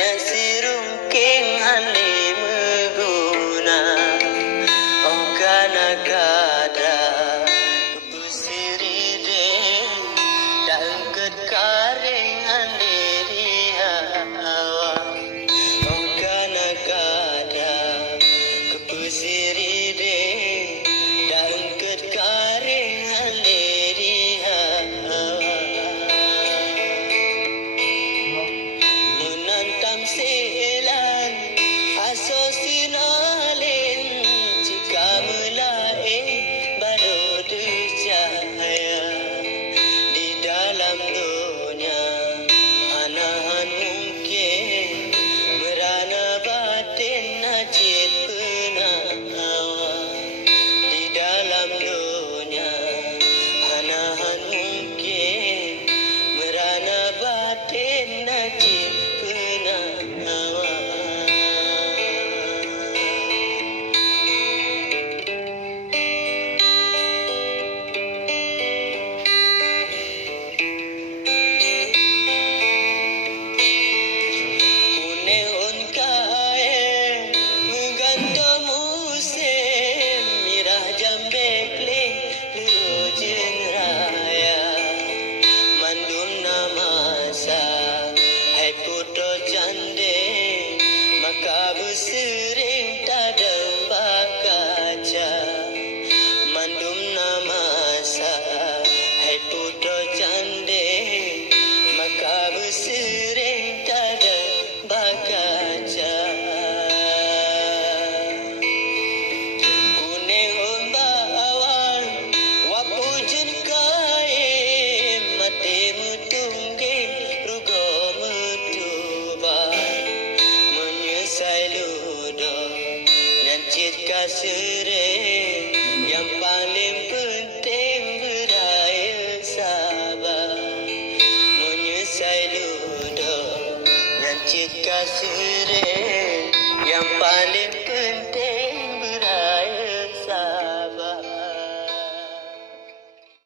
sirungking hande meguna Ogana kada kepusiri deng Dangket kareng hande dihawa Ogana kada kepusiri deng Dangket kareng hande dihawa Menantam selan asosinalin jika melain baru dicahaya di dalam dunia anahan mungkin merana batin najib penawa di dalam dunia anahan mungkin merana batin najib penawa Kunehon kae menggantung musim mirah jambekle lujin raya mandum namasa hai puto jande maka bersering tadang bakaca mandum namasa hai puto jande maka bersering tadang bakaca kunehon bawang wapujun kae mate mutungge rugo mutuban menyesai ludo nyancit kasere yang paling penting beraya sabar menyesai ludo nyancit kasere yang paling